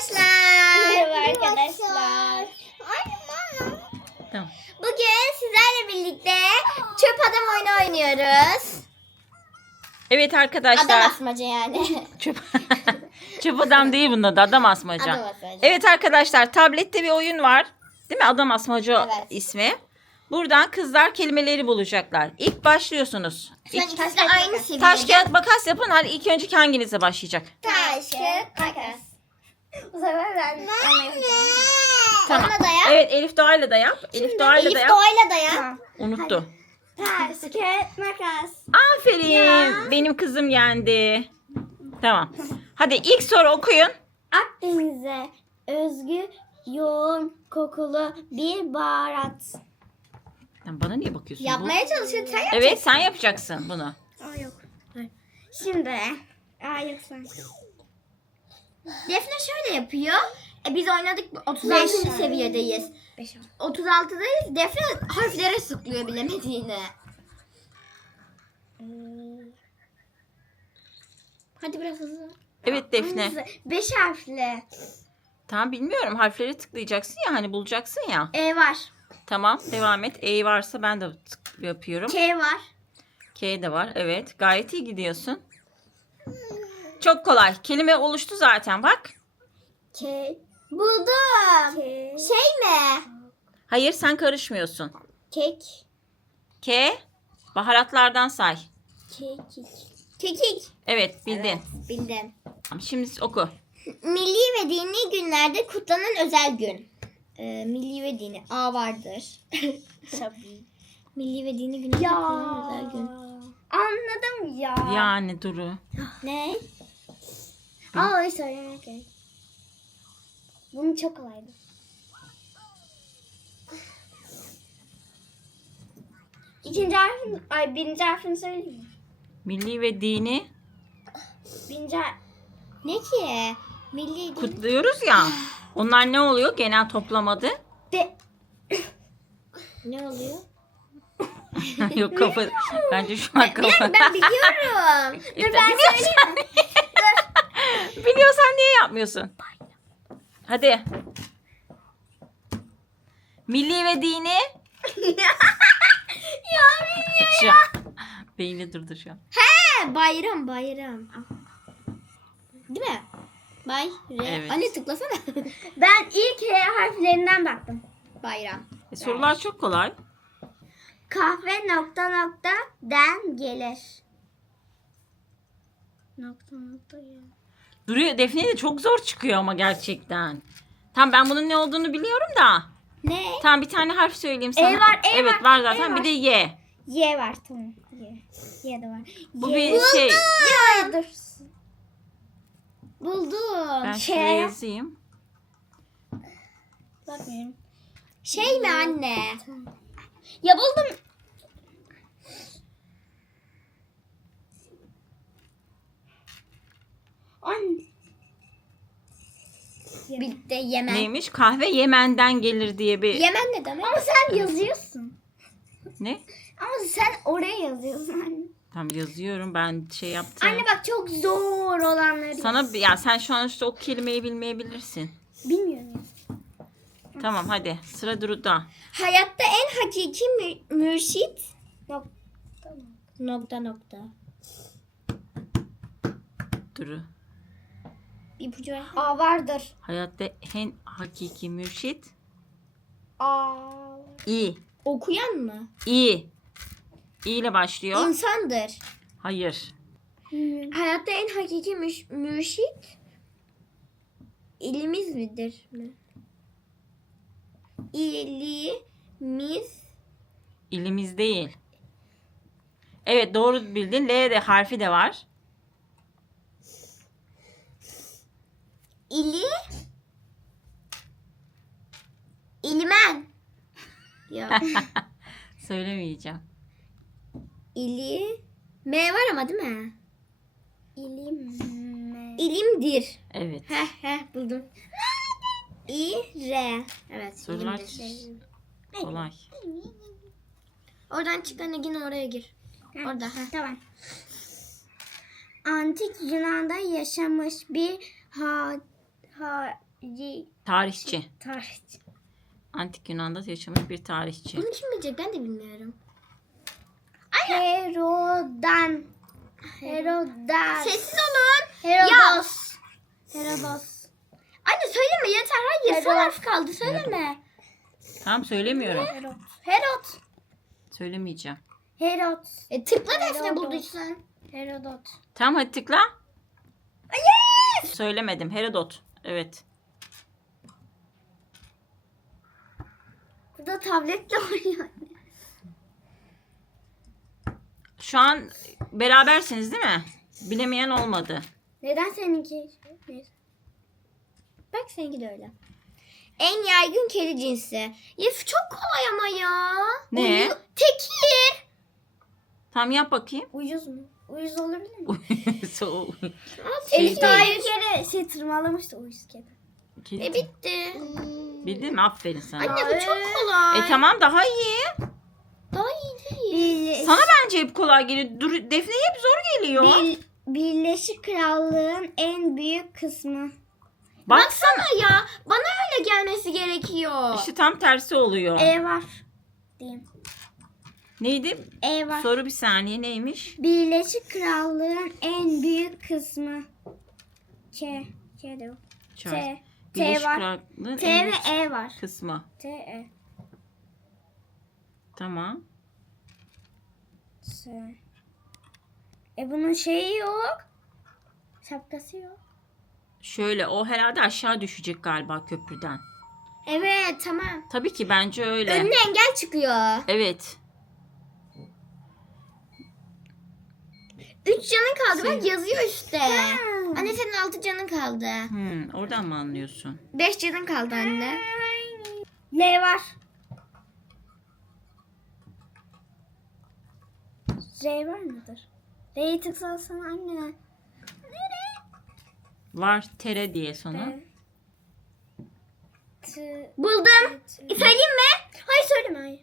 arkadaşlar. Merhaba arkadaşlar. Tamam. Bugün sizlerle birlikte çöp adam oyunu oynuyoruz. Evet arkadaşlar. Adam asmaca yani. Çöp. Çöp adam değil bunun adı adam asmaca. Adam asmaca. Evet arkadaşlar tablette bir oyun var. Değil mi? Adam asmaca Evet. ismi. Buradan kızlar kelimeleri bulacaklar. İlk başlıyorsunuz. İlk, aynı seviyede. taş kağıt makas yapın. Hadi ilk önce hanginize başlayacak? Taş, kağıt, makas. Bu sefer ben anlayacağım. Tamam. Onunla da yap. Evet Elif Doğa'yla da yap. Elif Doğa'yla Elif da yap. Doğa'yla da yap. Unuttu. Taş, kağıt, makas. Aferin. Benim kızım yendi. Tamam. Hadi ilk soru okuyun. Akdeniz'e özgü yoğun kokulu bir baharat. Lan Bana niye bakıyorsun? Bu- Yapmaya çalışıyor. Sen yap. Evet sen yapacaksın bunu. Aa yok. Şimdi. Aa yok sen. Defne şöyle yapıyor. E, biz oynadık 36. Beş. seviyedeyiz. Beş on. 36'dayız. Defne harflere sıklıyor bilemediğini. Hadi biraz hızlı. Evet Defne. Hangisi? Beş harfli. Tamam bilmiyorum. Harfleri tıklayacaksın ya hani bulacaksın ya. E var. Tamam devam et. E varsa ben de tık yapıyorum. K var. K de var. Evet gayet iyi gidiyorsun. Çok kolay. Kelime oluştu zaten bak. K. Buldum. K. Şey mi? Hayır sen karışmıyorsun. Kek. K baharatlardan say. Kekik. Kekik. Evet bildin. Bildin. Tamam, Şimdi oku. Milli ve dini günlerde kutlanan özel gün. Ee, milli ve dini. A vardır. Tabii. milli ve dini günlerde Ya. kutlanan özel gün. Anladım ya. Yani Duru. Ne? Aa öyle söylemek gerek. Bunun çok kolaydı. İkinci harfin, ay birinci harfini söyleyeyim mi? Milli ve dini Birinci har- Ne ki? Milli dini. kutluyoruz ya. Onlar ne oluyor? Genel toplamadı. de, ne oluyor? Yok kafa. Bence şu an kafa. Ben biliyorum. Dur ben söyleyeyim. Biliyorsan niye yapmıyorsun? Hadi. Milli ve dini. ya bilmiyorum. Şu an. Beyni durdu şu an. He, bayram bayram. Değil mi? Bay, re. Evet. Anne tıklasana. ben ilk H harflerinden baktım. bayram. E, sorular çok kolay. Kahve nokta nokta den gelir. Nokta nokta ya. Duruyor. Defne de çok zor çıkıyor ama gerçekten. Tamam ben bunun ne olduğunu biliyorum da. Ne? Tamam bir tane harf söyleyeyim sana. E var, E evet var, var E zaten. var. Bir de Y. Y var tamam. Y. Y de var. Bu Y. bir şey. Ya dur. Buldum. Ben Şey. şuraya yazayım. Bakmıyorum. Şey mi anne? Ya buldum. An. Birlikte Yemen. Neymiş? Kahve Yemen'den gelir diye bir... Yemen ne demek? Ama sen yazıyorsun. Ne? Ama sen oraya yazıyorsun anne. Tamam yazıyorum. Ben şey yaptım. Anne bak çok zor olanları. Sana ya sen şu an işte o kelimeyi bilmeyebilirsin. Bilmiyorum. Tamam hadi. Sıra Duru'da. Hayatta en hakiki mü- mürşit Nokta. nokta nokta. Duru. İpucu ver. A vardır. Hayatta en hakiki mürşit. A. İ. Okuyan mı? İ. İ ile başlıyor. İnsandır. Hayır. Hayatta en hakiki müş- mürşit ilimiz midir mi? İlimiz İlimiz değil. Evet doğru bildin. L de harfi de var. İli İlimen. Ya Söylemeyeceğim. ili M var ama değil mi? İlim. İlimdir. Evet. Heh heh buldum. İ R. Evet. Sorular ilimdir. kolay. Oradan çık anne yine oraya gir. Orada. heh. Tamam. Antik Yunan'da yaşamış bir ha, ha, Y- Tarihçi. Tarihçi. Antik Yunan'da yaşamış bir tarihçi. Bunu kim bilecek ben de bilmiyorum. Herodan. Herodan. Sessiz olun. Herodos. Herodos. Anne söyleme yeter. Hayır son Herod. harf kaldı söyleme. Tamam söylemiyorum. Herod. Herod. Söylemeyeceğim. Herod. E, tıkla defne Herodot. bulduysan. Herodot. Tamam hadi tıkla. Söylemedim. Herodot. Evet. Burada tabletle oynuyor. Şu an berabersiniz değil mi? Bilemeyen olmadı. Neden seninki? Bak seninki de öyle. En yaygın kedi cinsi. Ya çok kolay ama ya. Ne? Uyu- tekir. Tam yap bakayım. Uyuz mu? Uyuz olabilir mi? So- Elif Şey daha bir kere şey tırmalamıştı uyuz kedi. Kedi- E bitti. Bildin mi? Aferin sana. Anne bu çok kolay. E tamam daha iyi. Daha iyi değil. Bir, Sana bence hep kolay geliyor. Dur, Defne'ye hep zor geliyor. bir, Birleşik Krallığın en büyük kısmı. Bak Baksana ya. Bana öyle gelmesi gerekiyor. işte tam tersi oluyor. E var. Diyeyim. Neydi? E var. Soru bir saniye neymiş? Birleşik Krallığın en büyük kısmı. K. K de o. Charles. T. Birleşik var. Krallığın T en ve büyük E var. kısmı. T, E. Tamam. S. E bunun şeyi yok. Şapkası yok. Şöyle o herhalde aşağı düşecek galiba köprüden. Evet tamam. Tabii ki bence öyle. Önüne engel çıkıyor. Evet. Üç canın kaldı. Bak yazıyor işte. Anne senin altı canın kaldı. Hmm, oradan mı anlıyorsun? Beş canın kaldı anne. L var. R var mıdır? R'yi tıklasana anne. Var tere diye sonu. T. Buldum. Söyleyeyim mi? Hayır söyleme hayır.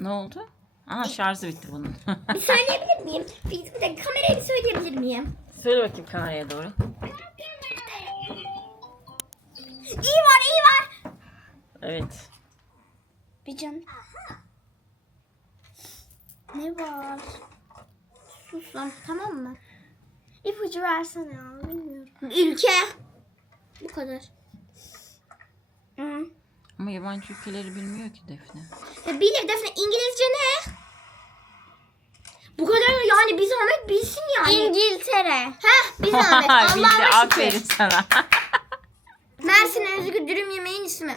Ne oldu? Aha şarjı bitti bunun. Bir söyleyebilir miyim? Bir, bir dakika kameraya bir söyleyebilir miyim? Söyle bakayım kameraya doğru. İyi var iyi var. Evet. Bir can. Ne var? Sus lan tamam mı? İpucu versene ya bilmiyorum. Ülke. Bu kadar. Hı. Ama yabancı ülkeleri bilmiyor ki Defne. Ya bilir Defne İngilizce ne? Bu kadar yani bir zahmet bilsin yani. İngiltere. Heh bir zahmet. Bildi, Allah'a aferin şükür. sana. Mersin'e özgü dürüm yemeğin ismi.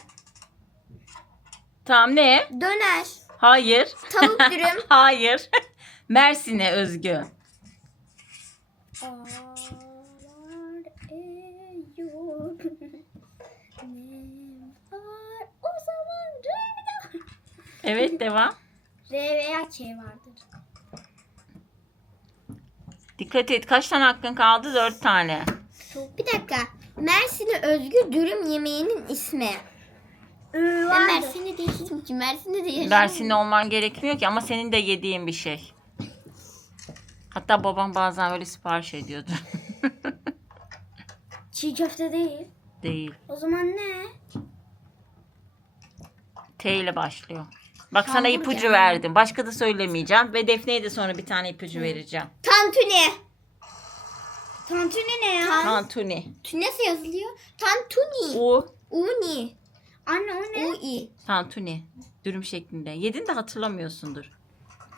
tamam ne? Döner. Hayır. Tavuk dürüm. Hayır. Mersin'e özgü. Ağlar eyyub. Ne var o zaman R Evet devam. R veya K vardır. Dikkat et kaç tane hakkın kaldı? Dört tane. Bir dakika. Mersin'e özgü dürüm yemeğinin ismi. Ü Ben. Mersin'de değilim ki. Mersin'de de yaşıyorum. Mersin'de olman gerekmiyor ki ama senin de yediğin bir şey. Hatta babam bazen öyle sipariş ediyordu. Çiğ köfte değil. Değil. O zaman ne? T ile başlıyor. Bak sana ipucu mi? verdim. Başka da söylemeyeceğim. Ve Defne'ye de sonra bir tane ipucu vereceğim. Tantuni. Tantuni ne ya? Tantuni. Tu nasıl yazılıyor? Tantuni. U. Uni. Anne o ne? Ui. Tantuni. Dürüm şeklinde. Yedin de hatırlamıyorsundur.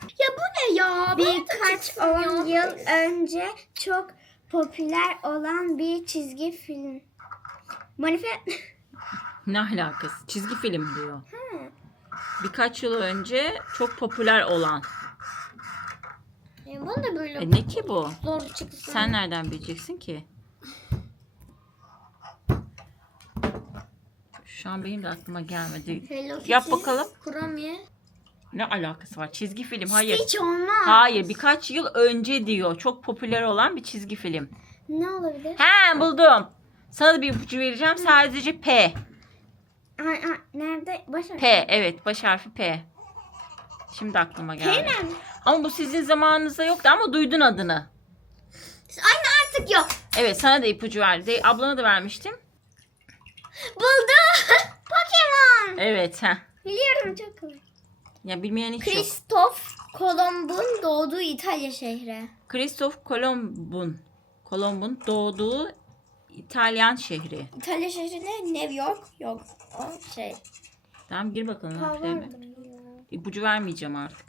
Ya bu ne ya? Birkaç on yıl önce çok popüler olan bir çizgi film. Manifest... Ne alakası? Çizgi film diyor. Birkaç yıl önce çok popüler olan. Ya bana da böyle E ne ki bu? zor çıktı. Sen nereden bileceksin ki? Şu an benim de aklıma gelmedi. Hello Yap Kitty, bakalım. Kuramye. Ne alakası var? Çizgi film. Hayır. Hiç olmaz. Hayır birkaç yıl önce diyor. Çok popüler olan bir çizgi film. Ne olabilir? He buldum. Sana da bir ipucu vereceğim. Sadece P. Ay, ay, nerede? Başa. P evet baş harfi P. Şimdi aklıma geldi. P? Ama bu sizin zamanınızda yoktu ama duydun adını. Anne fıstık yok. Evet sana da ipucu verdi. Ablana da vermiştim. Buldum. Pokemon. Evet. Heh. Biliyorum çok kolay. Ya bilmeyen hiç yok. Kristof Kolomb'un doğduğu İtalya şehri. Christoph Kolomb'un Kolomb'un doğduğu İtalyan şehri. İtalya şehri ne? New York? Yok. O şey. Tamam gir bakalım harflerine. İpucu vermeyeceğim artık.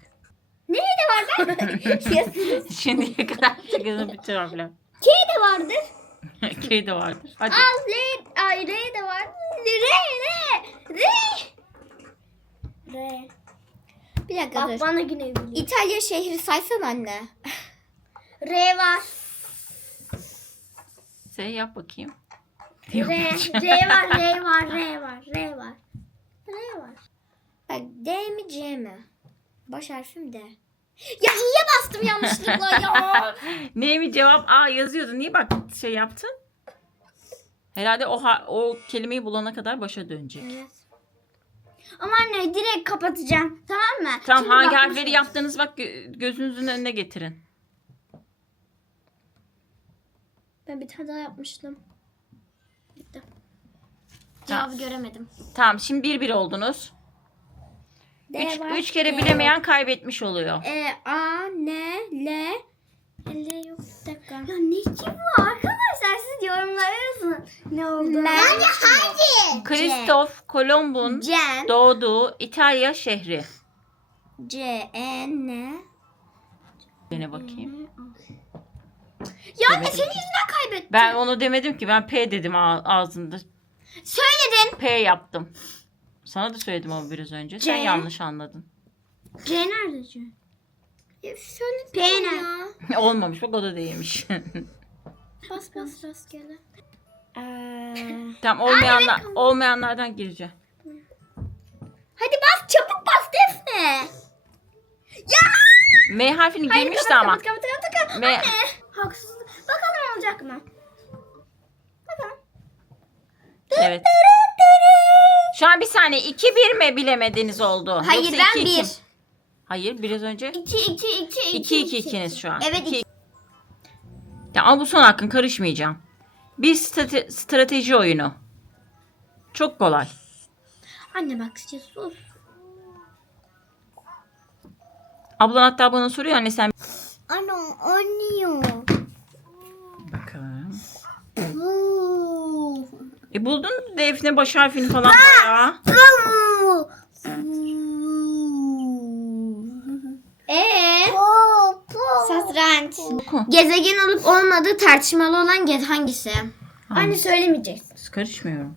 Nerede var ben? Şimdiye kadar çıkan bütün harfler. K de vardır. K de vardır. Hadi. Al, L, ay, R de var. R, R, R. R. Bir dakika Bak dur. bana yine biliyor. İtalya şehri saysan anne. R var. S yap bakayım. R, R var, R var, R var, R var. R var. Bak D mi C mi? Baş harfim D. Ya iyiye bastım yanlışlıkla ya. Neymiş cevap? A yazıyordu. Niye bak şey yaptın? Herhalde o ha- o kelimeyi bulana kadar başa dönecek. Ama anne direkt kapatacağım. Tamam mı? Tamam Şimdi hangi bakmış harfleri ol. yaptığınız bak gö- gözünüzün önüne getirin. Ben bir tane daha yapmıştım. Bitti. Cevabı göremedim. Tamam şimdi bir bir oldunuz. D Üç, var. üç kere D bilemeyen kaybetmiş oluyor. E, A, N, L. L yok bir dakika. Ya ne ki bu arkadaşlar siz yorumlara yazın. Ne oldu? Bence hangi? Christoph Kolomb'un doğduğu İtalya şehri. C, E, N. Dene bakayım. Ya anne senin yüzünden kaybettim. Ben onu demedim ki ben P dedim ağ- ağzımda. Söyledin. P yaptım. Sana da söyledim ama biraz önce. Sen C. yanlış anladın. C nerede C? Söyledin P ne? Olmamış bak o da değilmiş. Bas bas rastgele. Ee, tamam olmayanlar, olmayanlardan gireceğim. hadi bas çabuk bas Defne. Ya. M harfini girmişti ama. Kapat kapat kapat kapat. M, Anne. Haksızlık. Bakalım olacak mı? Bakalım. evet. Şu an bir saniye 2-1 mi bilemediniz oldu? Hayır Yoksa ben 2-2 bir. Hayır biraz önce 2 2 2 2-2 ikiniz şu an. Evet, İki- iki. Tamam ama bu son hakkın karışmayacağım. Bir strate- strateji oyunu. Çok kolay. Anne bak işte sus. Ablan hatta bana soruyor anne sen Ana oynuyor. Bakalım. E buldun mu Defne baş harfini falan ya. Eee? Satranç. Gezegen olup olmadığı tartışmalı olan gez hangisi? Anne söylemeyeceksin. Karışmıyorum.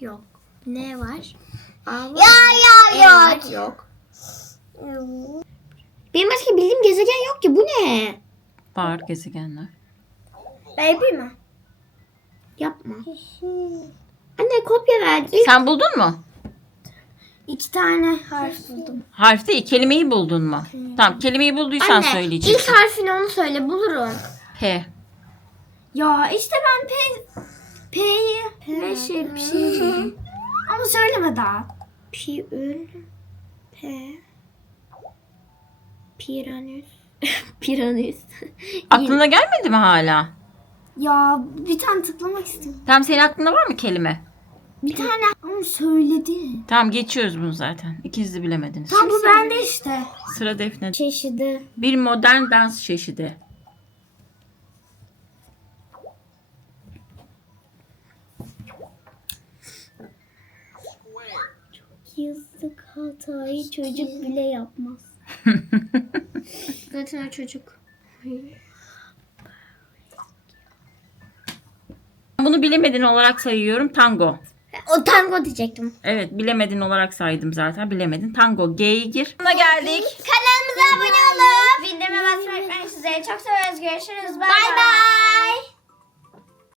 Yok. Ne var? Ya E var. Yok. Benim başka bildiğim gezegen yok ki. Bu ne? Var gezegenler. Yapayım mı? Yapma. Anne kopya verdi. Sen buldun mu? İki tane harf buldum. Harf değil kelimeyi buldun mu? Tamam kelimeyi bulduysan Anne söyleyeceksin. ilk harfini onu söyle bulurum. P. Ya işte ben P P'yi P şey bir şey. Ama söyleme daha. Piül. P. Piranüs. Piranüs. Aklına gelmedi mi hala? Ya bir tane tıklamak istiyorum. Tamam senin aklında var mı kelime? Bir tane ama söyledi. Tamam geçiyoruz bunu zaten. İkiniz de bilemediniz. Tam bu bende işte. Sıra Defne. Çeşidi. Bir modern dans çeşidi. Yazık hatayı çocuk bile yapmaz. Zaten o çocuk. Bunu bilemedin olarak sayıyorum. Tango. O tango diyecektim. Evet bilemedin olarak saydım zaten. Bilemedin. Tango. G'yi gir. Buna geldik. Kanalımıza abone olup Bildirime basmayı unutmayın. Sizleri çok seviyoruz. Görüşürüz. Bay bay bay.